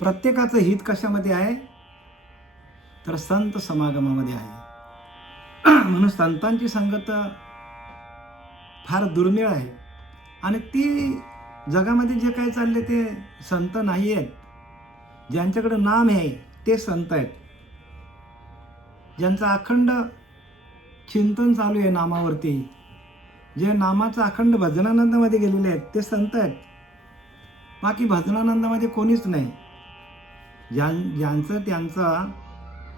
प्रत्येकाचं हित कशामध्ये आहे? तर संत समागमामध्ये आहे. म्हणून संतांची संगत फार दुर्मिळ आहे. आणि ती जगामध्ये जे काही चालले ते संत नाही आहेत. ज्यांच्याकडे नाम आहे ते संत आहेत. ज्यांचं अखंड चिंतन चालू आहे नामावरती, जे नामाचा अखंड भजनानंदामध्ये गेलेले आहेत ते संत आहेत. बाकी भजनानंदामध्ये कोणीच नाही. ज्यांचं त्यांचा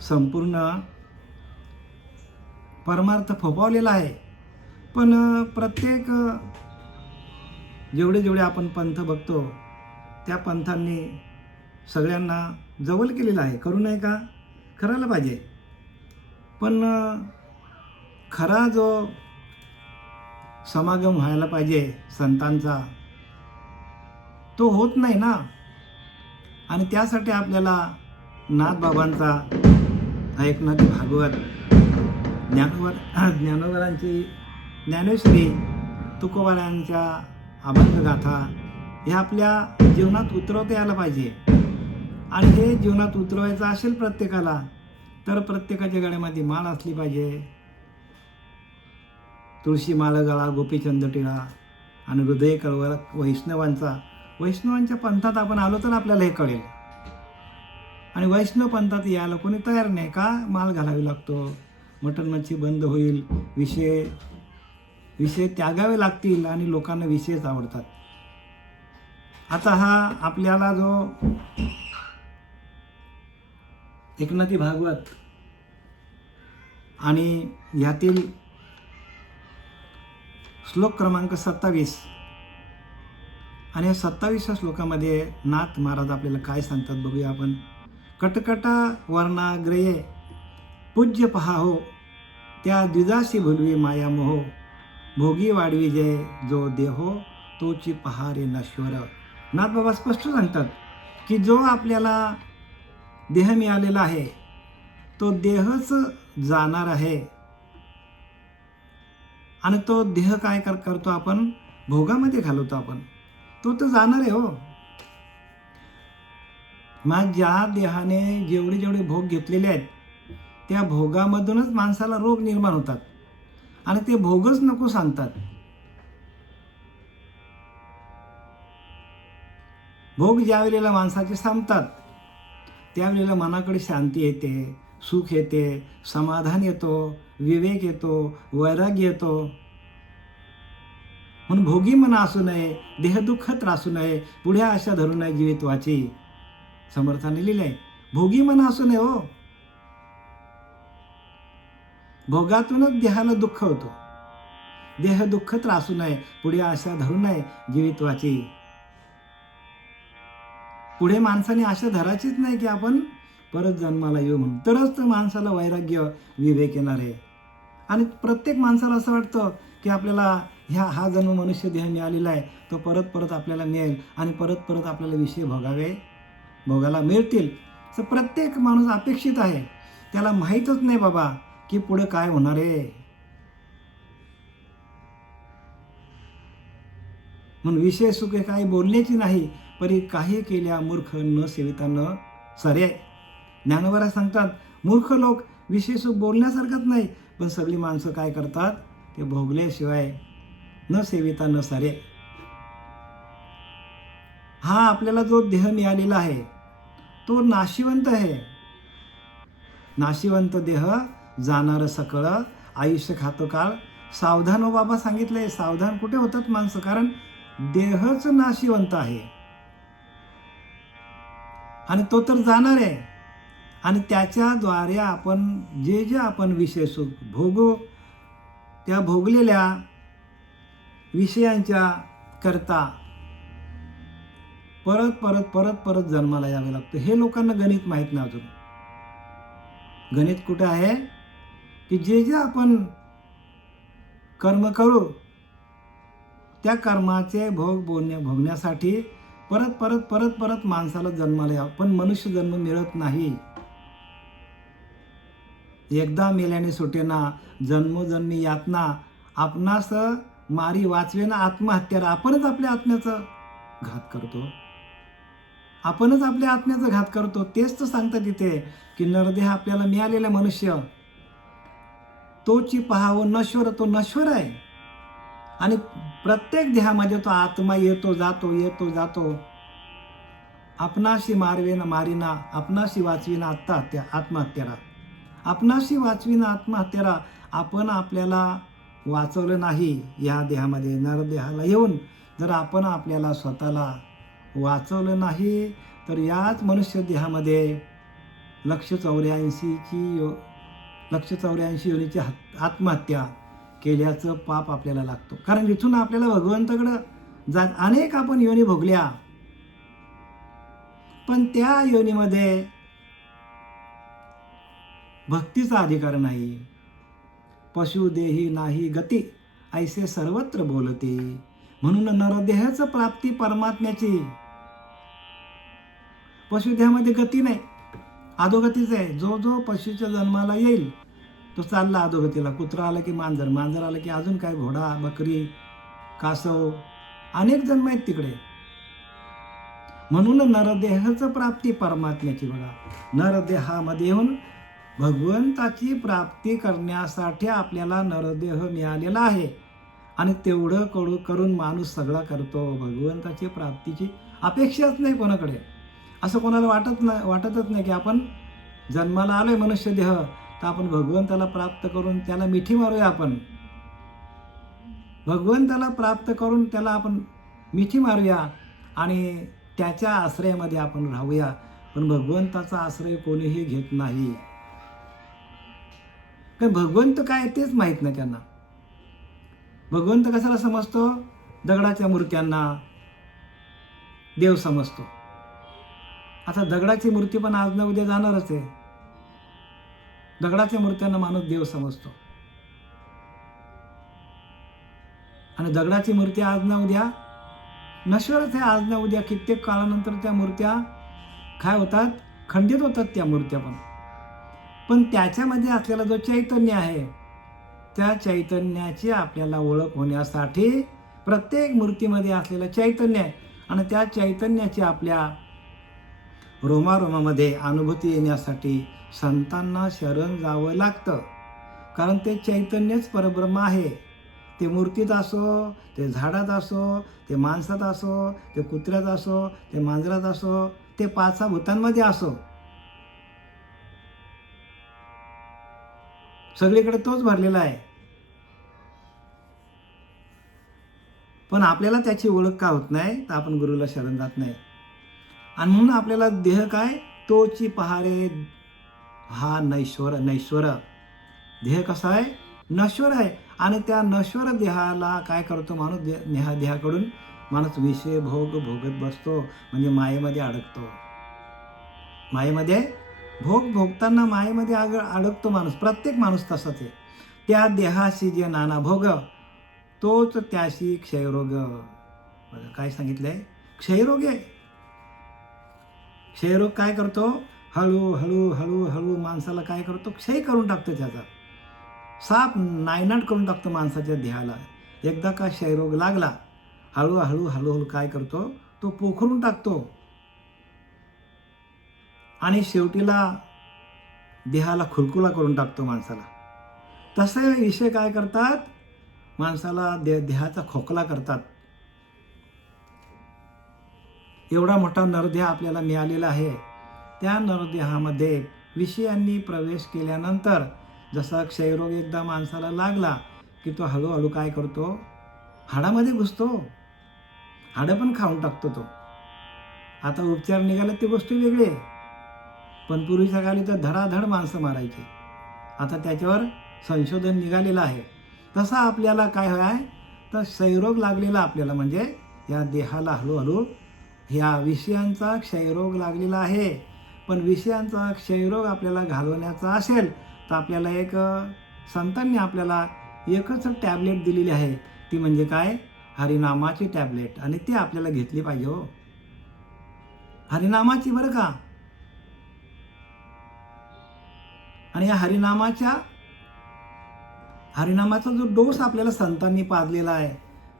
संपूर्ण परमार्थ फोपावलेला आहे. पण प्रत्येक जेवढे आपण पंथ बघतो त्या पंथांनी सगळ्यांना जवळ केलेलं आहे. करू नये का? करायला पाहिजे. पण खरा जो समागम व्हायला पाहिजे संतांचा तो होत नाही ना. आणि त्यासाठी आपल्याला नाथबाबांचा एकनाथ भागवत, ज्ञानोबरांची ज्ञानेश्वरी, तुकोबारायांच्या अभंगगाथा हे आपल्या जीवनात उतरवता यायला पाहिजे. आणि हे जीवनात उतरवायचं असेल प्रत्येकाला तर प्रत्येकाच्या गळ्यामध्ये माळ असली पाहिजे. तुळशी माळ गळा, गोपीचंद टिळा आणि हृदय कळवळ वैष्णवांच्या पंथात आपण आलो तर आपल्याला हे कळेल. आणि वैष्णव पंथात यायला कोणी तयार नाही का? माळ घालावी लागतो, मटण मच्छी बंद होईल, विषय त्यागावे लागतील आणि लोकांना विषयच आवडतात. आता हा आपल्याला जो एकनाथी भागवत आणि यातील श्लोक क्रमांक 27 आणि या 27व्या श्लोकामध्ये नाथ महाराज आपल्याला काय सांगतात बघूया आपण. कटकटा वर्णाग्रये पूज्य पहा हो, त्या द्विजाशी भुलवी माया मोहो, भोगी वाढवी जय जो देहो तोची पहारे नश्वर. नाथ बाबा स्पष्ट सांगतात की जो आपल्याला देह मिळालेला आहे तो देहच जाणार आहे. आणि तो देह काय करतो आपण? भोगामध्ये घालवतो आपण. तो तर जाणार आहे हो. मग ज्या देहाने जेवढे भोग घेतलेले आहेत त्या भोगामधूनच माणसाला रोग निर्माण होतात आणि ते भोगच नको सांगतात. भोग ज्या वेळेला माणसाचे संपतात त्यावेळेला मनाकडे शांती येते, सुख येते, समाधान येतो, विवेक येतो, वैराग्य येतो. म्हणून भोगी मन असू नये, देहदुःख त्रासू नये, पुढे आशा धरू नये जीवित्वाची. समर्थाने लिहिलंय भोगी मन असू नये हो. भोगातूनच देहाला दुःख होतो. देह दुःख त्रासू नये, पुढे आशा धरू नये जीवित्वाची. पुढे माणसाने आशा धरायचीच नाही की आपण परत जन्माला येऊ म्हणून. तरच तर माणसाला वैराग्य, विवेक येणार आहे. आणि प्रत्येक माणसाला असं वाटतं की आपल्याला हा जन्म मनुष्य देह मिळालेला आहे तो परत आपल्याला मिळेल आणि परत आपल्याला विषय भोगायला मिळतील. तर प्रत्येक माणूस अपेक्षित आहे. त्याला माहीतच नाही बाबा की पुढे काय होणार आहे. म्हणून विषय सुखे काही बोलण्याची नाही, परी काही केल्या मूर्ख न सेविता न सरे. ज्ञानोबा सांगतात मूर्ख लोक विषय सुख बोलण्यासारखंच नाही, पण सगळी माणसं काय करतात ते भोगल्याशिवाय न सेविता न सरे. हा आपल्याला जो देह मिळालेला आहे तो नाशिवंत आहे. नाशिवंत देह जाणार सकळ, आयुष्य खातो काळ. सावधान हो बाबा सांगितलंय. सावधान कुठे होतात माणसं? कारण देहच नाशिवंत आहे आणि तो तर जाणार आहे. आणि त्याच्याद्वारे आपण जे आपण विषय सुख भोगू त्या भोगलेल्या विषयांच्या करता परत जन्माला यावे लागतं. हे लोकांना गणित माहीत नाही अजून. गणित कुठे आहे की जे आपण कर्म करू त्या कर्माचे भोग भोगण्यासाठी परत माणसाला जन्माला यावं. पण मनुष्य जन्म मिळत नाही. एकदा मेल्याने सुटेना, जन्मोजन्मी यातना. आपणास मारी वाचवेना आत्महत्या. आपणच आपल्या आत्म्याचा घात करतो. आपणच आपल्या आत्म्याचा घात करतो. तेच तर सांगतात तिथे की नरदेह आपल्याला मिळालेला मनुष्य तोची पहावं नश्वर, तो नश्वर आहे. आणि प्रत्येक देहामध्ये तो आत्मा येतो जातो, येतो जातो. आपणाशी मारवेन मारिना, आपणाशी वाचविना आत्महत्या, आत्महत्यारा. आपणाशी वाचविना आत्महत्यारा. आपण आपल्याला वाचवलं नाही या देहामध्ये, नरदेहाला येऊन जर आपण आपल्याला स्वतःला वाचवलं नाही तर याच मनुष्य देहामध्ये 184 योनीची आत्महत्या केल्याचं पाप आपल्याला लागतो. कारण इथून आपल्याला भगवंताकडं अनेक आपण योनी भोगल्या, पण त्या योनीमध्ये भक्तीचा अधिकार नाही. पशु देही नाही गती, ऐसे सर्वत्र बोलते. म्हणून नरदेहाचं प्राप्ती परमात्म्याची. पशुदेहामध्ये गती नाही, अधोगतीच आहे. जो जो पशुच्या जन्माला येईल तो चालला अधोगतीला. कुत्रा आला की मांजर, मांजर आला की अजून काय, घोडा, बकरी, कासव, अनेक जन्म आहेत तिकडे. म्हणून नरदेहाचं प्राप्ती परमात्म्याची. बघा, नरदेहामध्ये येऊन भगवंताची प्राप्ती करण्यासाठी आपल्याला नरदेह मिळालेला आहे. आणि तेवढं करून माणूस सगळा करतो. भगवंताची प्राप्तीची अपेक्षाच नाही कोणाकडे. असं कोणाला वाटतच नाही की आपण जन्माला आलोय मनुष्य देह तर आपण भगवंताला प्राप्त करून त्याला मिठी मारूया. आपण भगवंताला प्राप्त करून त्याला आपण मिठी मारूया आणि त्याच्या आश्रयामध्ये आपण राहूया. पण भगवंताचा आश्रय कोणीही घेत नाही. कारण भगवंत काय तेच माहीत नाही त्यांना. भगवंत कशाला समजतो? दगडाच्या मूर्त्यांना देव समजतो. आता दगडाची मूर्ती पण आज ना उद्या जाणारच आहे. दगडाच्या मूर्त्यांना माणूस देव समजतो. आणि दगडाची मूर्ती आज ना उद्या नश्वरच आहे. आज ना उद्या कित्येक काळानंतर त्या मूर्त्या काय होतात? खंडित होतात त्या मूर्त्या. पण त्याच्यामध्ये असलेला जो चैतन्य आहे त्या चैतन्याची आपल्याला ओळख होण्यासाठी प्रत्येक मूर्तीमध्ये असलेलं चैतन्य आहे. आणि त्या चैतन्याची आपल्या रोमारोमामध्ये अनुभूती येण्यासाठी संतांना शरण जावं लागतं. कारण ते चैतन्यच परब्रह्म आहे. ते मूर्तीत असो, ते झाडात असो, ते माणसात असो, ते कुत्र्यात असो, ते मांजरात असो, ते 5 भूतांमध्ये असो, सगळीकडे तोच भरलेला आहे. पण आपल्याला त्याची ओळख का होत नाही? तर आपण गुरुला शरण जात नाही. आणि म्हणून आपल्याला देह काय? तोची पहारे हा नश्वर. देह कसा आहे? नश्वर आहे. आणि त्या नश्वर देहाला काय करतो माणूस? देहाकडून माणूस विषय भोग भोगत बसतो. म्हणजे मायेमध्ये अडकतो. मायेमध्ये भोग भोगताना मायेमध्ये अडकतो माणूस. प्रत्येक माणूस तसाच आहे. त्या देहाशी जे नाना भोग तोच त्याशी क्षयरोग. काय सांगितलंय? क्षयरोग आहे. क्षयरोग काय करतो? हळूहळू हळूहळू माणसाला काय करतो? क्षय करून टाकतो. त्याचा साप नायनाट करून टाकतो माणसाच्या देहाला. एकदा का क्षयरोग लागला हळूहळू हळूहळू काय करतो? तो पोखरून टाकतो. आणि शेवटीला देहाला खुलखुला करून टाकतो माणसाला. तसे विषय काय करतात? माणसाला देहाचा खोकला करतात. एवढा मोठा नरदेह आपल्याला मिळालेला आहे. त्या नरदेहामध्ये विषयांनी प्रवेश केल्यानंतर जसा क्षयरोग एकदा माणसाला लागला की तो हळूहळू काय करतो? हाडामध्ये घुसतो. हाडं पण खाऊन टाकतो तो. आता उपचार निघाले ते गोष्टी वेगळी आहे. पण पूर्वीच्या काळी तर धडाधड माणसं मारायची. आता त्याच्यावर संशोधन निघालेलं आहे. तसा आपल्याला काय आहे? तर क्षयरोग लागलेला आपल्याला, म्हणजे या देहाला हळूहळू ह्या विषयांचा क्षयरोग लागलेला आहे. पण विषयांचा क्षयरोग आपल्याला घालवण्याचा असेल तर आपल्याला एक संतांनी आपल्याला एकच टॅबलेट दिलेली आहे. ती म्हणजे काय? हरिनामाची टॅबलेट. आणि ती आपल्याला घेतली पाहिजे. हो, हरिनामाची, बरं का. आणि या हरिनामाचा जो डोस आपल्याला संतांनी पाजलेला आहे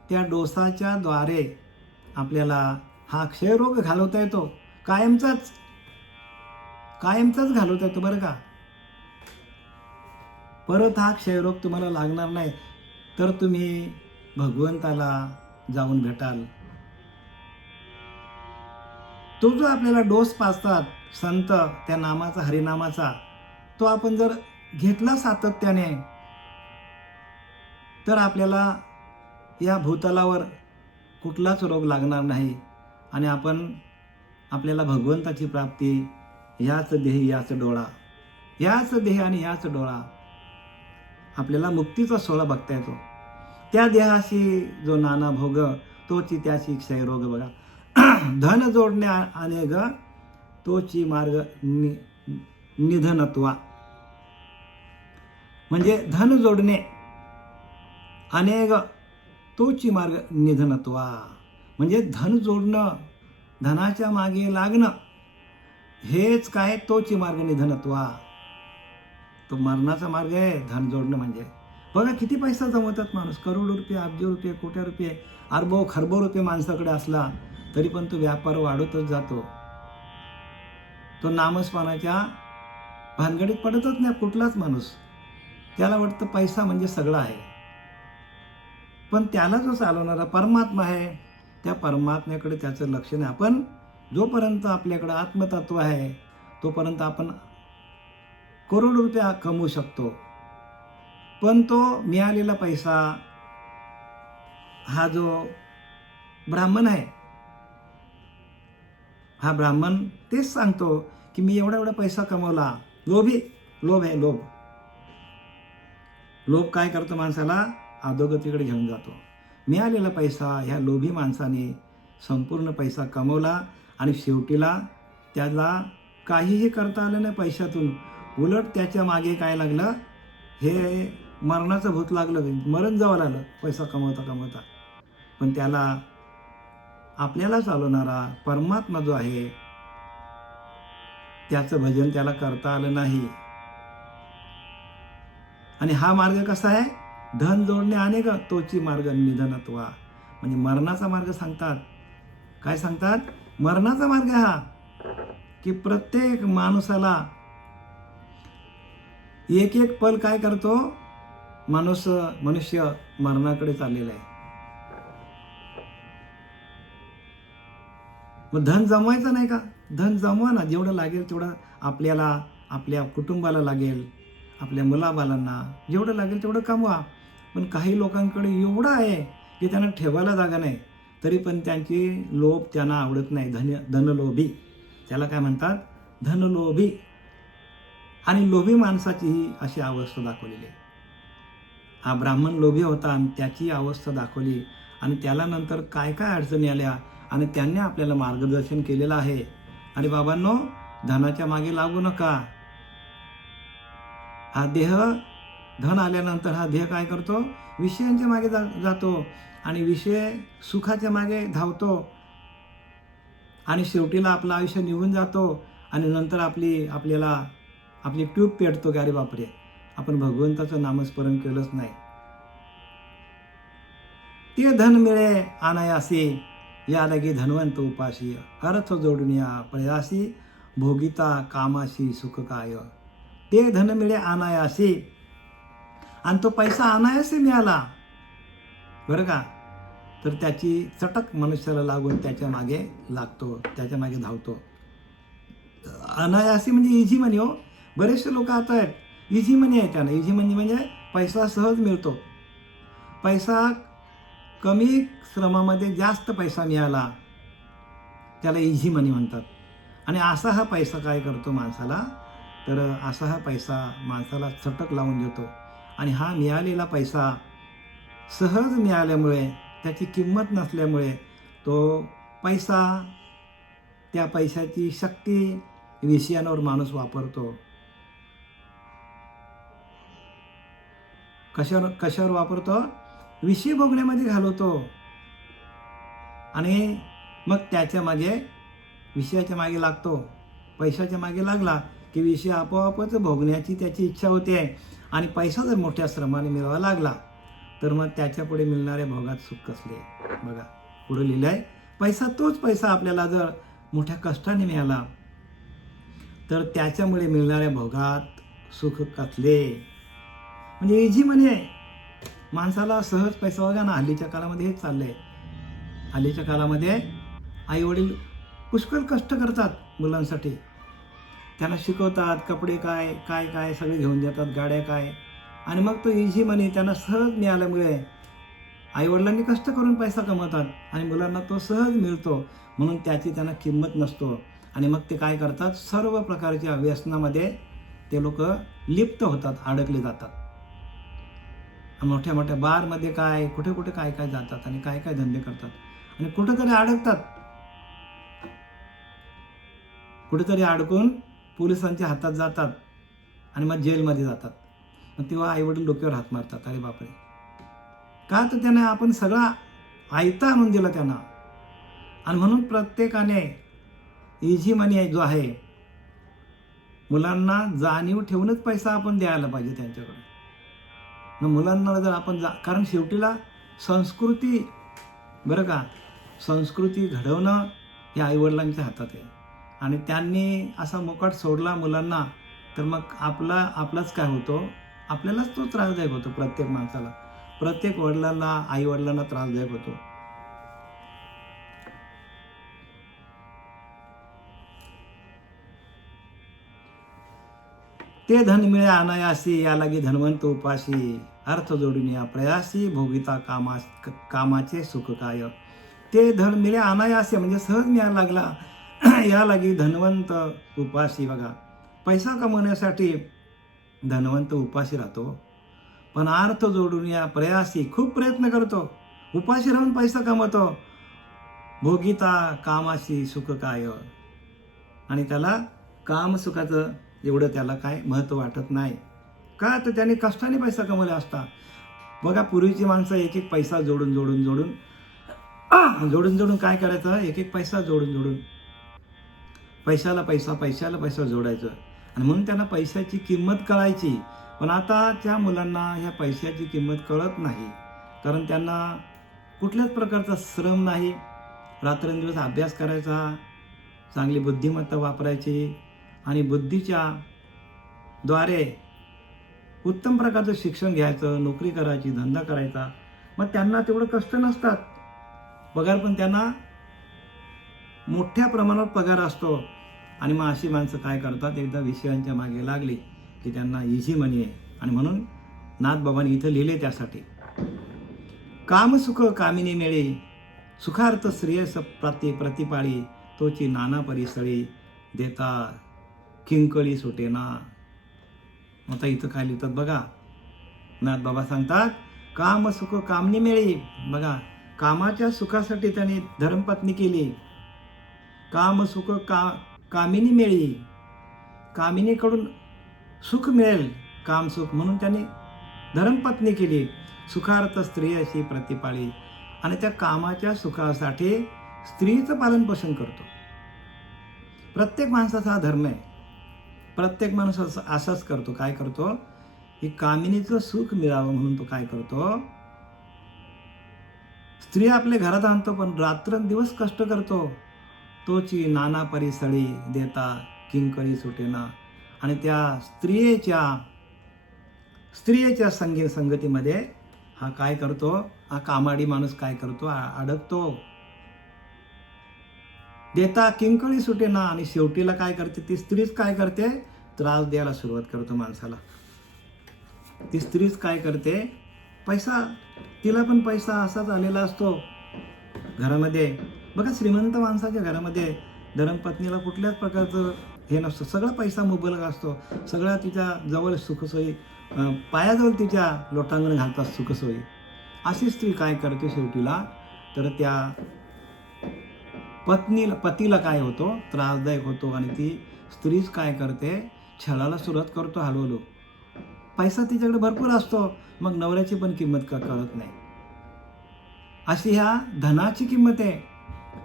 त्या डोसाच्या द्वारे आपल्याला हा क्षयरोग घालवता येतो. कायमचाच घालवता येतो बरं का. परत हा क्षयरोग तुम्हाला लागणार नाही, तर तुम्ही भगवंताला जाऊन भेटाल. तो जो आपल्याला डोस पाजतात संत त्या नामाचा, हरिनामाचा, तो आपण जर घेतला सातत्याने, तर आपल्याला या भूतलावर कुठलाच रोग लागणार नाही आणि आपल्याला भगवंताची प्राप्ती याच देही याच डोळा, याच देही आणि याच डोळा, आपल्याला मुक्तीचा सोहळा बघता येतो. त्या देहाशी जो नाना भोग, तोची त्याची क्षयरोग. बघा, धन जोडणे अनेक तोची मार्ग निधनत्वा. म्हणजे धन जोडणे अनेक तोची मार्ग निधनत्वा, म्हणजे धन जोडणं, धनाच्या मागे लागणं, हेच काय तोची मार्ग निधनत्वा. तो मरणाचा मार्ग आहे धन जोडणं. म्हणजे बघा किती पैसा जमवतात माणूस, करोडो रुपये, अब्ज रुपये, कोट्या रुपये, अरबो खरबो रुपये माणसाकडे असला तरी पण तो व्यापार वाढतच जातो. तो नामस्मरणाच्या भानगडीत पडतच नाही कुठलाच माणूस. त्याला वाटतं पैसा म्हणजे सगळं आहे. पण त्याला जो चालवणारा परमात्मा आहे, त्या परमात्म्याकडे त्याचं लक्ष नाही. आपण जोपर्यंत आपल्याकडे आत्मतत्व आहे तोपर्यंत आपण करोडो रुपये कमवू शकतो. पण तो मिळालेला पैसा, हा जो ब्राह्मण आहे, हा ब्राह्मण तेच सांगतो की मी एवढा पैसा कमवला. लोभ आहे. लोभ काय करतो माणसाला, अधोगतीकडे घेऊन जातो. मिळालेला पैसा ह्या लोभी माणसाने संपूर्ण पैसा कमवला आणि शेवटीला त्याला काहीही करता आलं नाही पैशातून. उलट त्याच्या मागे काय लागलं, हे मरणाचं भूत लागलं, मरण जवळ आलं पैसा कमवता. पण त्याला आपल्याला चालवणारा परमात्मा जो आहे त्याचं भजन त्याला करता आलं नाही. आणि हा मार्ग कसा आहे, धन जोडणे अनेक तोची मार्ग निधनत्वा. म्हणजे मरणाचा मार्ग सांगतात. काय सांगतात, मरणाचा मार्ग हा की प्रत्येक माणसाला एक पल काय करतो, मनुष्य मरणाकडे चाललेला आहे. मग धन जमवायचं नाही का, धन जमवा ना, जेवढं लागेल तेवढं आपल्याला, आपल्या कुटुंबाला लागेल, आपल्या मुलाबालांना जेवढं लागेल तेवढं कमवा. पण काही लोकांकडे एवढं आहे की त्यांना ठेवायला जागा नाही, तरी पण त्यांची लोभ त्यांना आवडत नाही. धनलोभी, त्याला काय म्हणतात, धनलोभी. आणि लोभी माणसाची ही अशी अवस्था दाखवलेली आहे. हा ब्राह्मण लोभी होता आणि त्याची अवस्था दाखवली आणि त्याला नंतर काय अडचणी आल्या आणि त्यांनी आपल्याला मार्गदर्शन केलेलं आहे. आणि बाबांनो, धनाच्या मागे लागू नका. हा देह, धन आल्यानंतर हा देह काय करतो, विषयांच्या मागे जातो आणि विषय सुखाच्या मागे धावतो आणि शेवटीला आपलं आयुष्य निघून जातो. आणि नंतर आपली ट्यूब पेटतो की अरे बापरे, आपण भगवंताचं नामस्मरण केलंच नाही. ते धन मिळे अनायासी, या लगे धनवंत उपाशी, अर्थ जोडून प्रयासी, भोगिता कामाशी सुख काय. ते धन मिळे अनायासी, आणि तो पैसा अनायासी मिळाला बरं का, तर त्याची चटक मनुष्याला लागून त्याच्या मागे लागतो, त्याच्या मागे धावतो. अनायासी म्हणजे इझी मनी. हो, बरेचसे लोक आता आहेत इझी मनी आहे त्यानं. इझी मनी म्हणजे पैसा सहज मिळतो. पैसा कमी श्रमामध्ये जास्त पैसा मिळाला, त्याला इझी मनी म्हणतात. आणि असा हा पैसा काय करतो माणसाला, तर असा हा पैसा माणसाला चटक लावून देतो. आणि हा मिळालेला पैसा सहज मिळाल्यामुळे, त्याची किंमत नसल्यामुळे, तो पैसा, त्या पैशाची शक्ती विषयांवर माणूस वापरतो. कशावर वापरतो, विषय भोगण्यामध्ये घालवतो. आणि मग त्याच्या मागे, विषयाच्या मागे लागतो. पैशाच्या मागे लागला की विषय आपोआपच भोगण्याची त्याची इच्छा होते. आणि पैसा जर मोठ्या श्रमाने मिळवावा लागला तर मग त्याच्या पुढे मिळणाऱ्या भोगात सुख कसले. बघा पुढे लिहिलंय, पैसा, तोच पैसा आपल्याला जर मोठ्या कष्टाने मिळाला तर त्याच्यामुळे मिळणाऱ्या भोगात सुख कसले. म्हणजे इझी म्हणे माणसाला सहज पैसा. बघा ना, हल्लीच्या काळामध्ये हेच चाललंय. हल्लीच्या काळामध्ये आई वडील पुष्कळ कष्ट करतात मुलांसाठी. त्यांना शिकवतात, कपडे काय काय काय सगळे घेऊन देतात, गाड्या काय. आणि मग तो इझी मनी त्यांना सहज मिळाल्यामुळे आईवडिलांनी कष्ट करून पैसा कमवतात आणि मुलांना तो सहज मिळतो म्हणून त्याची त्यांना किंमत नसतो. आणि मग ते काय करतात, सर्व प्रकारच्या व्यसनामध्ये ते लोक लिप्त होतात, अडकले जातात. मोठ्या मोठ्या बारमध्ये काय कुठे कुठे काय काय जातात आणि काय काय धंदे करतात आणि कुठेतरी अडकतात. कुठेतरी अडकून पोलिसांच्या हातात जातात आणि मग जेलमध्ये जातात. मग तेव्हा आईवडील डोक्यावर हात मारतात, अरे बापरे, का तर त्यांना आपण सगळा आयता आणून दिला त्यांना. आणि म्हणून प्रत्येकाने इझी मनी जो आहे मुलांना जाणीव ठेवूनच पैसा आपण द्यायला पाहिजे त्यांच्याकडे. मुलांना जर आपण कारण शेवटीला संस्कृती, बरं का, संस्कृती घडवणं हे आईवडिलांच्या हातात आहे. आणि त्यांनी असा मोकाट सोडला मुलांना तर मग आपलाच काय होतो, आपल्यालाच तो त्रासदायक होतो. प्रत्येक माणसाला, प्रत्येक वडिलांना, आईवडिलांना त्रासदायक होतो. ते धन मिळे अनायासी, या लागी धनवंत उपाशी. अर्थ जोडून या प्रयासी, भोगिता कामाचे सुख काय. ते धन मिळे अनायासी म्हणजे सहज मिळायला लागला. या लागी धनवंत उपाशी. बघा, पैसा कमवण्यासाठी धनवंत उपाशी राहतो, पण अर्थ जोडून या प्रयासी खूप प्रयत्न करतो, उपाशी राहून पैसा कमवतो. भोगिता कामाशी सुख काय. आणि त्याला काम सुखाचं एवढं त्याला काय महत्त्व वाटत नाही. का तर त्याने कष्टाने पैसा कमवला असता. बघा, पूर्वीची माणसं एक एक पैसा जोडून जोडून जोडून जोडून जोडून काय करायचं, एक एक पैसा जोडून जोडून पैशाला पैसा जोडायचं. आणि म्हणून त्यांना पैशाची किंमत कळायची. पण आता त्या मुलांना ह्या पैशाची किंमत कळत नाही, कारण त्यांना कुठल्याच प्रकारचा श्रम नाही. रात्रंदिवस अभ्यास करायचा, चांगली बुद्धिमत्ता वापरायची आणि बुद्धीच्या द्वारे उत्तम प्रकारचं शिक्षण घ्यायचं, नोकरी करायची, धंदा करायचा. मग त्यांना तेवढं कष्ट नसतात, पगार पण त्यांना मोठ्या प्रमाणात पगार असतो. आणि मग अशी माणसं काय करतात, एकदा विषयांच्या मागे लागली की त्यांना इझी मनी आहे. आणि म्हणून नाथबाबांनी इथं लिहिले त्यासाठी, कामसुख कामिनी मिळे, सुखार्थ श्रेयस प्रतिपाळी, तोची नाना परिसळी, देता किंकळी सुटेना. आता इथं काय लिहितात बघा, नाथबाबा सांगतात, काम सुख कामनी मिळी. बघा, कामाच्या सुखासाठी त्याने धर्मपत्नी केली. काम सुख कामिनी मिळी, कामिनीकडून सुख मिळेल, काम सुख म्हणून त्याने धर्मपत्नी केली. सुखार्थ स्त्री अशी प्रतिपाळी. आणि त्या कामाच्या सुखासाठी स्त्रीचं पालन पोषण करतो. प्रत्येक माणसाचा हा धर्म आहे. प्रत्येक माणूस असाच करतो. काय करतो, की कामिनीचं सुख मिळावं म्हणून तो काय करतो, स्त्री आपल्या घरात आणतो, पण रात्रंदिवस कष्ट करतो. तोची नाना परिसळी, देता किंकळी सुटेना. आणि त्या स्त्रियेच्या संगतीमध्ये हा काय करतो, हा कामाडी माणूस काय करतो, अडकतो. देता किंकळी सुटेना. आणि शेवटीला काय करते, ती स्त्रीच काय करते, त्रास द्यायला सुरुवात करतो माणसाला. ती स्त्रीच काय करते, पैसा, तिला पण पैसा असाच आलेला असतो घरामध्ये. बघा, श्रीमंत माणसाच्या घरामध्ये धर्मपत्नीला कुठल्याच प्रकारचं हे नसतं, सगळा पैसा मुबलक असतो, सगळा तिच्या जवळ सुखसोयी, पायाजवळ तिच्या लोटांगण घालतात सुखसोयी. अशी स्त्री काय करते शेवटीला, तर त्या पतीला काय होतो, त्रासदायक होतो. आणि ती स्त्रीच काय करते, छळाला सुरुवात करतो हळूहळू. पैसा तिच्याकडे भरपूर असतो, मग नवऱ्याची पण किंमत कळत नाही. अशी ह्या धनाची किंमत आहे.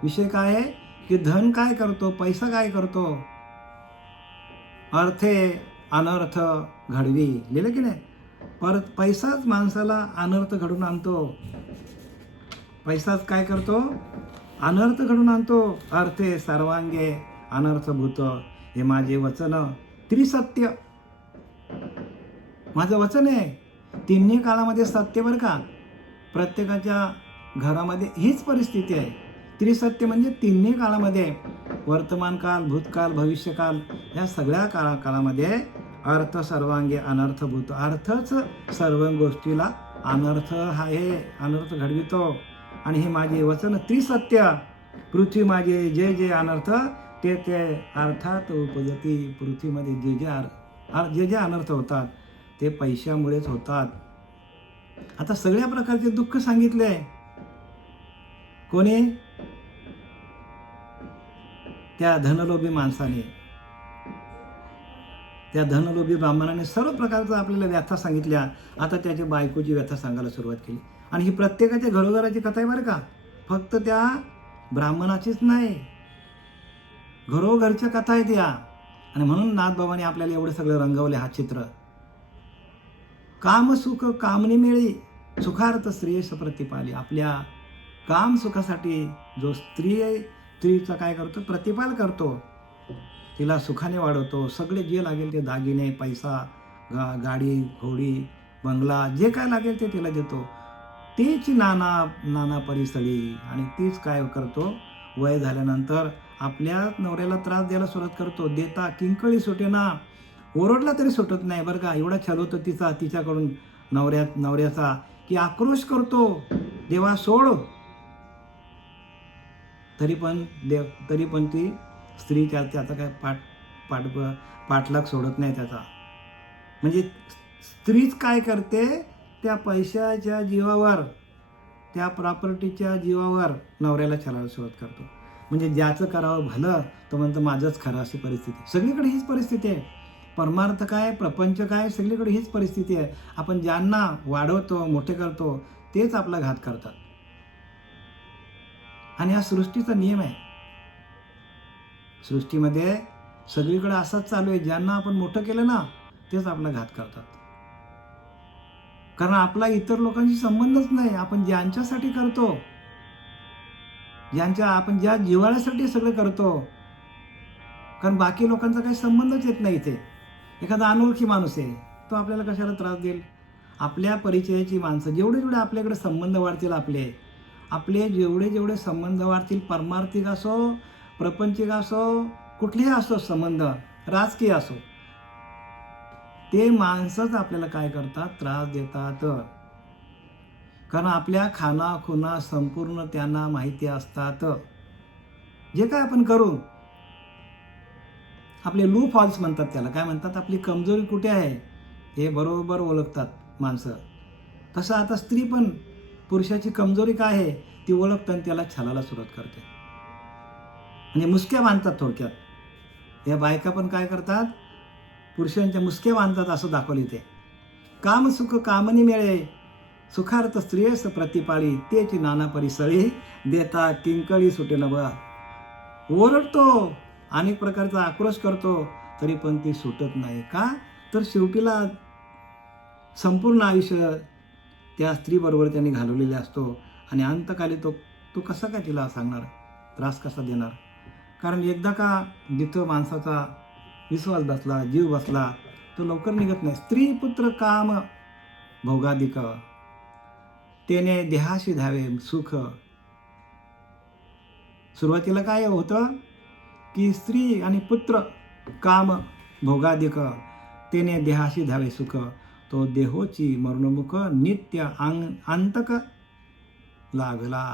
विषय काय आहे, की धन काय करतो, पैसा काय करतो, अर्थे अनर्थ घडवी, लिहिलं की नाही. परत पैसाच माणसाला अनर्थ घडून आणतो. पैसाच काय करतो, अनर्थ घडून आणतो. अर्थे सर्वांगे अनर्थभूत, हे माझे वचन त्रिसत्य. माझं वचन आहे, तिन्ही काळामध्ये सत्य बरं का. प्रत्येकाच्या घरामध्ये हीच परिस्थिती आहे. त्रिसत्य म्हणजे तिन्ही काळामध्ये, वर्तमान काल, भूतकाल, भविष्यकाल, या सगळ्या काळामध्ये अर्थ सर्वांगे अनर्थभूत. अर्थच सर्व गोष्टीला अनर्थ आहे, अनर्थ घडवितो. आणि हे माझे वचन त्रिसत्य. पृथ्वी माझे जे जे अनर्थ ते ते अर्थात उपजती. पृथ्वीमध्ये जे जे अनर्थ होतात ते पैशामुळेच होतात. आता सगळ्या प्रकारचे दुःख सांगितले. कोणी? त्या धनलोभी माणसाने, त्या धनलोभी ब्राह्मणाने सर्व प्रकारचं आपल्याला व्यथा सांगितल्या. आता त्याच्या बायकोची व्यथा सांगायला सुरुवात केली. आणि ही प्रत्येकाच्या घरोघराची कथा आहे बरं का, फक्त त्या ब्राह्मणाचीच नाही, घरोघरच्या कथा आहेत या. आणि म्हणून नाथबाबांनी आपल्याला एवढं सगळं रंगवले हा चित्र. काम सुख कामनी मिळी, सुखार्थ श्रेयस प्रतिपाली. आपल्या काम सुखासाठी जो स्त्रीचा काय करतो, प्रतिपाल करतो, तिला सुखाने वाढवतो. सगळे जे लागेल ते दागिने, पैसा, गाडी, घोडी, बंगला, जे काय लागेल ते तिला देतो. तीच नाना परिसळी. आणि तीच काय करतो, वय झाल्यानंतर आपल्या नवऱ्याला त्रास द्यायला सुरुवात करतो. देता किंकळी सुटे ना, ओरडला तरी सुटत नाही बरं का. एवढा छल होतो तिच्याकडून नवऱ्याचा की आक्रोश करतो, देवा सोड. तरी पण ती स्त्री त्याचा काय पाठलाग सोडत नाही त्याचा. म्हणजे स्त्रीच काय करते, त्या पैशाच्या जीवावर, त्या प्रॉपर्टीच्या जीवावर नवऱ्याला छळायला सुरुवात करतो. म्हणजे ज्याचं करावं भलं तो म्हणतो माझंच खरं, अशी परिस्थिती. सगळीकडे हीच परिस्थिती आहे. परमार्थ काय, प्रपंच काय, सगळीकडे हीच परिस्थिती आहे. आपण ज्यांना वाढवतो, मोठे करतो, तेच आपला घात करतात. आणि हा सृष्टीचा नियम आहे. सृष्टीमध्ये सगळीकडे असाच चालू आहे. ज्यांना आपण मोठं केलं ना, तेच आपला घात करतात. कारण आपला इतर लोकांशी संबंधच नाही. आपण ज्यांच्यासाठी करतो, आपण ज्या जिव्हाळ्यासाठी सगळं करतो, कारण बाकी लोकांचा काही संबंधच येत नाही. इथे एखादा अनोळखी माणूस आहे, तो आपल्याला कशाला त्रास देईल. आपल्या परिचयाची माणसं जेवढे आपल्याकडे संबंध वाढतील, आपले जेवढे संबंध वाढतील, परमार्थिक असो, प्रपंचिक असो, कुठलेही असो संबंध, राजकीय असो, ते माणसंच आपल्याला काय करतात, त्रास देतात. कारण आपल्या खाना खुना संपूर्ण त्यांना माहिती असतात. जे काय आपण करू, आपले लू फॉल्स म्हणतात त्याला. काय म्हणतात, आपली कमजोरी कुठे आहे हे बरोबर ओळखतात माणसं. तसं आता स्त्री पण पुरुषाची कमजोरी काय आहे ती ओळखतात, त्याला छळायला सुरुवात करते. म्हणजे मुसक्या बांधतात थोडक्यात. या बायका पण काय करतात, पुरुषांच्या मुसक्या बांधतात असं दाखवले ते. काम सुख कामनी मिळे, सुखार्थ स्त्रियस प्रतिपाळी, तेची नाना परिसळी, देता किंकळी सुटे न बा. ओरडतो, अनेक प्रकारचा आक्रोश करतो, तरी पण ती सुटत नाही. का तर शेवटीला संपूर्ण आयुष्य त्या स्त्रीबरोबर त्यांनी घालवलेले असतो. आणि अंतकाली तो कसा काय तिला सांगणार, त्रास कसा देणार. कारण एकदा का जिथं माणसाचा विश्वास बसला, जीव बसला, तो लवकर निघत नाही. स्त्री पुत्र काम भोगाधिक, तेने देहाशी धावे सुख. सुरुवातीला काय होतं की स्त्री आणि पुत्र काम भोगाधिक, तेने देहाशी धावे सुख. तो देहोची मरणमुख नित्य अंतक लागला.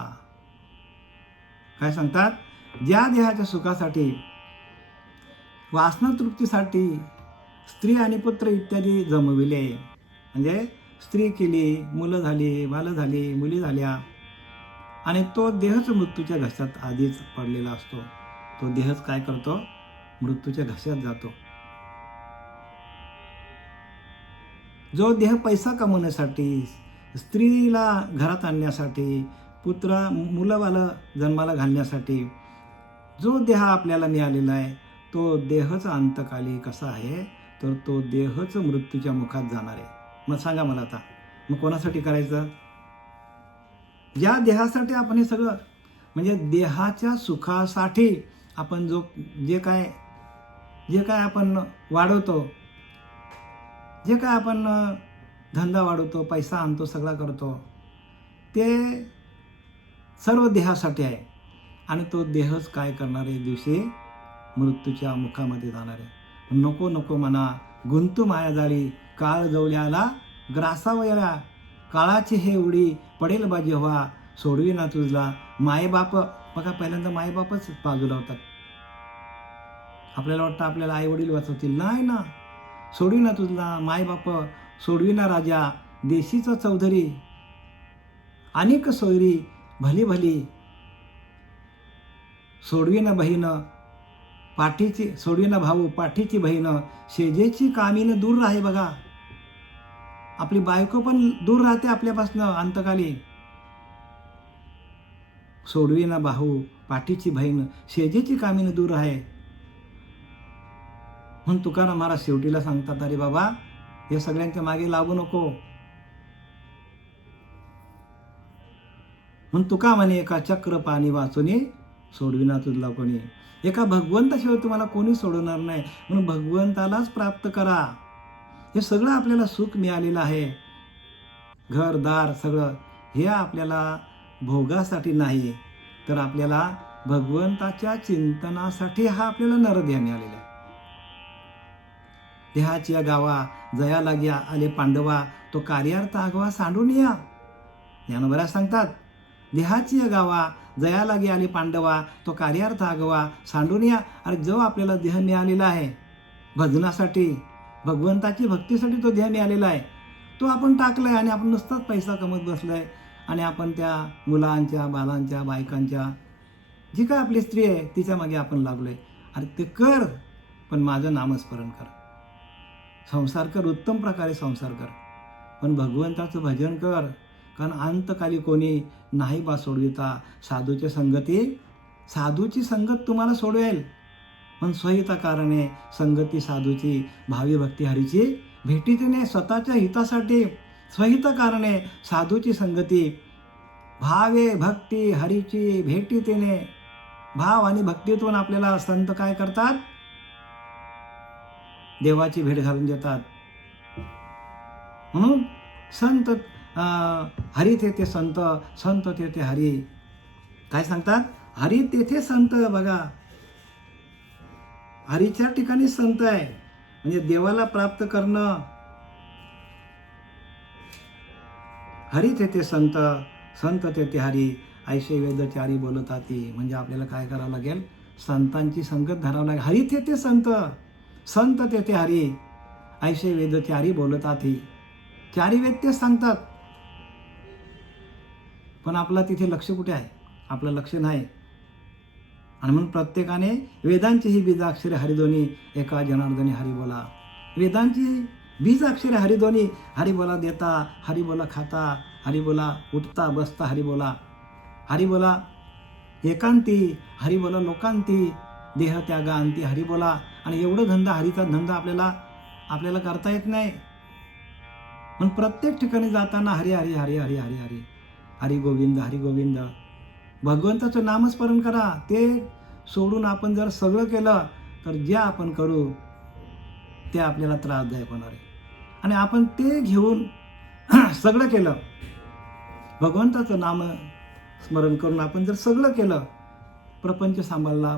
काय सांगतात, ज्या देहाच्या सुखासाठी, वासना तृप्तीसाठी स्त्री आणि पुत्र इत्यादी जमविले, म्हणजे स्त्री केली, मुलं झाली, बालं झाली, मुली झाल्या, आणि तो देहच मृत्यूच्या घशात आधीच पडलेला असतो. तो देहच काय करतो, मृत्यूच्या घशात जातो. जो देह पैसा कमवण्यासाठी, स्त्रीला घरात आणण्यासाठी, मुलं बालं जन्माला घालण्यासाठी जो देह आपल्याला मिळालेला आहे, तो देहच अंतकाली कसा आहे, तर तो देहच मृत्यूच्या मुखात जाणार आहे. मग सांगा मला आता, मग कोणासाठी करायचं? ज्या देहासाठी आपण हे सगळं म्हणजे देहाच्या सुखासाठी आपण जे काय आपण वाढवतो, जे काय आपण धंदा वाढवतो, पैसा आणतो, सगळा करतो, ते सर्व देहासाठी आहे. आणि तो देहच काय करणार आहे, दिवशी मृत्यूच्या मुखामध्ये जाणार आहे. नको नको म्हणा गुंतू मायाजाळी, काळ जवळ्याला ग्रासावया, काळाची हे उडी पडेल बा जेव्हा, सोडवी ना तुझला मायबाप. बघा, पहिल्यांदा मायबापच बाजूला होतात. आपल्याला वाटतं आपल्याला आई वडील वाचवतील, नाही ना. सोडवी ना तुझला मायबाप, सोडवी ना राजा देशीचा चौधरी, अनेक सोयरी भली भली, सोडवी ना बहीण पाठीची, सोडवी ना भाऊ पाठीची बहीण, शेजेची कामीन दूर राहे. बघा, आपली बायको पण दूर राहते आपल्यापासून अंतकाली. सोडवी ना भाऊ पाठीची बहीण, शेजेची कामीन दूर आहे. म्हणून तुकाराम महाराज शेवटीला सांगतात, अरे बाबा, हे सगळ्यांच्या मागे लागू नको. म्हणून तुका म्हणे, एका चक्र पाणी वाचुनी, सोडविना तुझला कोणी. एका भगवंताशिवाय तुम्हाला कोणी सोडवणार नाही. म्हणून भगवंतालाच प्राप्त करा. हे सगळं आपल्याला सुख मिळालेलं आहे, घरदार सगळं, हे आपल्याला भोगासाठी नाही, तर आपल्याला भगवंताच्या चिंतनासाठी हा आपल्याला नरदेह मिळालेला आहे. देहाची गावा जया लाग्या आले पांडवा, तो कार्यार्थ आगवा सांडून या. ज्ञानोबा सांगतात, देहाची गावा जया लागे आले पांडवा, तो कार्यार्थ आगवा सांडून या. अरे जो आपल्याला देह मिळालेला आहे भजनासाठी, भगवंताची भक्तीसाठी तो देह मिळालेला आहे, तो आपण टाकलाय आणि आपण नुसताच पैसा कमवत बसलाय. आणि आपण त्या मुलांच्या, बालांच्या, बायकांच्या, जी काय आपली स्त्री आहे तिच्या मागे आपण लागलोय. अरे ते कर, पण माझं नामस्मरण कर, संसार कर, उत्तम प्रकारे संसार कर, पण भगवंताचं भजन कर. कारण अंतकाली कोणी नाही बा सोडविता. साधूची संगत तुम्हाला सोडवेल. पण स्वहिता कारणे संगती साधूची, भावी भक्ती हरीची भेटी तिने. स्वतःच्या हितासाठी स्वहित कारणे साधूची संगती, भावे भक्ती हरीची भेटी तिने. भाव आणि भक्तीतून आपल्याला संत काय करतात, देवाची भेट घालून देतात. म्हणून संत हरी तेथे संत, संत तेथे हरी. काय सांगतात, हरी तेथे संत. बघा, हरीच्या ठिकाणी संत आहे, म्हणजे देवाला प्राप्त करणं. हरी तेथे संत, संत तेथे हरी, ऐसे वेदचारी बोलताती. म्हणजे आपल्याला काय करावं लागेल, संतांची संगत धरावं लागेल. हरी तेथे संत, संत तेथे हरी, ऐसे वेदचारी बोलताती. चारी वेद ते सांगतात, पण आपला तिथे लक्ष कुठे आहे, आपलं लक्ष नाही. आणि म्हणून प्रत्येकाने वेदांची ही बीजाक्षरे हरिध्वनी, एका जनार्दनी हरी बोला. वेदांची बीजाक्षरे हरिध्वनी, हरी बोला देता, हरी बोला खाता, हरी बोला उठता बसता, हरी बोला, हरी बोला एकांती, हरी बोला लोकांती, देह त्यागा अंती, हरी बोला. आणि एवढं धंदा, हरीचा धंदा आपल्याला करता येत नाही. म्हणून प्रत्येक ठिकाणी जाताना हरी हरी हरी हरी हरी हरी, हरी गोविंद, हरी गोविंद. भगवंताचं नामस्मरण करा. ते सोडून आपण जर सगळं केलं तर जे आपण करू ते आपल्याला त्रासदायक होणार आहे. आणि आपण ते घेऊन सगळं केलं, भगवंताचं नाम स्मरण करून आपण जर सगळं केलं, प्रपंच सांभाळला,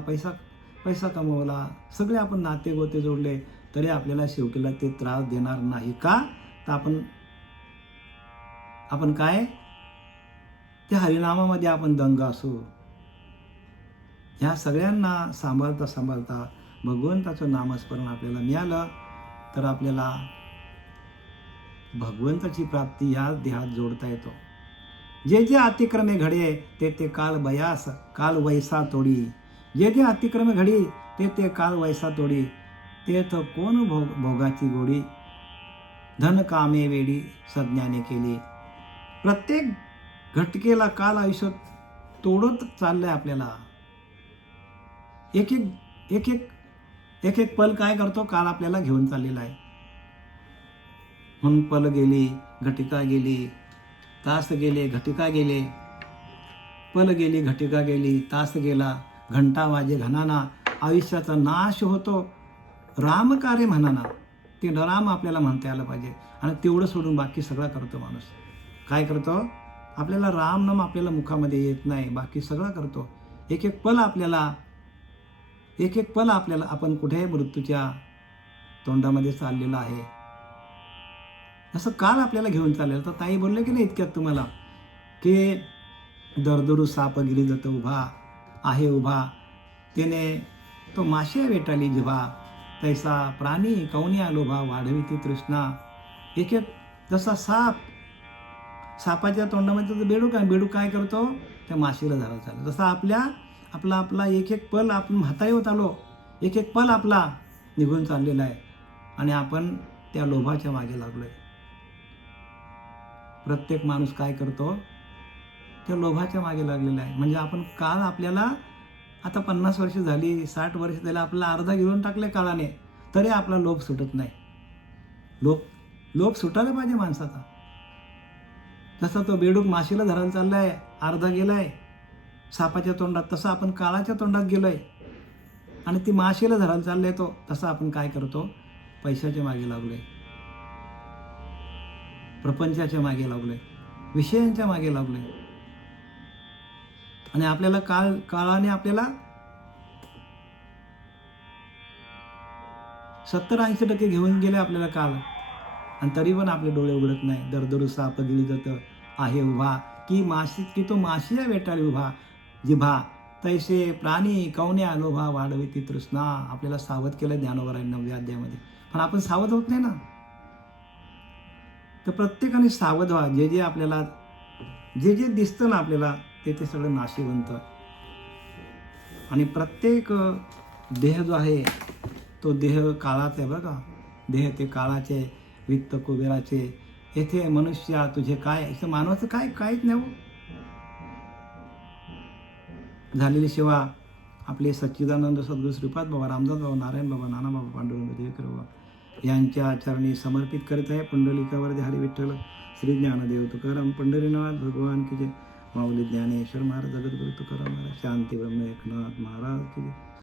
पैसा कमवला, सगळे आपण नाते गोते जोडले, तरी आपल्याला शेवटीला ते त्रास देणार नाही. का तर आपण काय, त्या हरिनामामध्ये आपण दंग असू. ह्या सगळ्यांना सांभाळता भगवंताचं नामस्मरण आपल्याला मिळालं तर आपल्याला भगवंताची प्राप्ती ह्या देहात जोडता येतो. जे जे अतिक्रमे घडे ते काल बयास, काल वैसा तोडी. जे जे अतिक्रमे घडी ते काल वैसा तोडी. तेथ कोण भोगाची गोडी, धन कामे वेडी सज्ञाने केली. प्रत्येक घटकेला काल आयुष्यात तोडत चाललंय आपल्याला. एक एक पल काय करतो, काल आपल्याला घेऊन चाललेला आहे. म्हणून पल गेली, घटिका गेली, तास गेले, घटिका गेले. पल गेली घटिका गेली, तास गेला घंटा वाजे घनाना, आयुष्याचा नाश होतो राम कार्य म्हणाना. ते राम आपल्याला म्हणता यायला पाहिजे. आणि तेवढं सोडून बाकी सगळं करतो माणूस. काय करतो? आपल्याला राम नाम आपल्याला मुखामध्ये येत नाही, बाकी सगळं करतो. एक एक पल आपल्याला आपण कुठे मृत्यूच्या तोंडामध्ये चाललेलं आहे. असं काल आपल्याला घेऊन चाललेलं. तर ताई बोलले की नाही इतक्यात तुम्हाला की दरदरू साप गिरी जात उभा आहे उभा, त्याने तो माश्या वेटाली जिभा, तैसा प्राणी कौनिया लोभा वाढवी ती तृष्णा. एक एक जसा सापाच्या तोंडामध्ये तो बेडूक आहे. बेडूक काय करतो? त्या माशीला धरायला चालला. जसा आपला एक एक पल आपण म्हातारे होत आलो, एक एक पल आपला निघून चाललेला आहे आणि आपण त्या लोभाच्या मागे लागलोय. प्रत्येक माणूस काय करतो? त्या लोभाच्या मागे लागलेला आहे. म्हणजे आपण काल आपल्याला आता 50 वर्ष झाली, 60 वर्ष झाली, आपला अर्धा गिळून टाकले काळाने, तरी आपला लोभ सुटत नाही. लोभ सुटायला पाहिजे माणसाचा. जसा तो बेडूक माशीला धरायला चाललाय, अर्धा गेलाय सापाच्या तोंडात, तसं आपण काळाच्या तोंडात गेलोय आणि ती माशीला धरायला चाललाय तो. तसं आपण काय करतो? पैशाच्या मागे लागलोय, प्रपंचाच्या मागे लागलोय, विषयांच्या मागे लागलोय. आणि आपल्याला काळाने आपल्याला 70-80% घेऊन गेले आपल्याला काळ, आणि तरी पण आपले डोळे उघडत नाही. दरदरू साप गिळी जात आहे उभा, की तो माशीया वेटाळी उभा जिभा, तैसे प्राणी कौन्या लोभा वाढवी ती तृष्णा. आपल्याला सावध केलं ज्ञानोबरांनी 9व्या अध्यायामध्ये, पण आपण सावध होत नाही ना. तर प्रत्येकाने सावध व्हा. जे आपल्याला जे दिसतं ना आपल्याला, ते सगळं नाशिवंत. आणि प्रत्येक देह जो आहे तो देह काळाचा आहे बघा. देह ते काळाचे, वित्त कुबेराचे. येथे मनुष्या तुझे काय, इथं मानवाचं काहीच नाही हो. झालेली सेवा आपले सच्चिदानंद सद्गुरू श्रीपाद बाबा, रामदास बाबा, नारायण बाबा, नाना बाबा, पांडुरंग देवकर बाबा यांच्या चरणी समर्पित करीत आहे. पुंडलिकावरती हरी विठ्ठल श्री ज्ञानदेव तुकाराम पंढरीनाथ भगवान की जय. माऊली ज्ञानेश्वर महाराज, जगद्गुरु तुकाराम महाराज, शांती ब्रह्म एकनाथ महाराज की जय.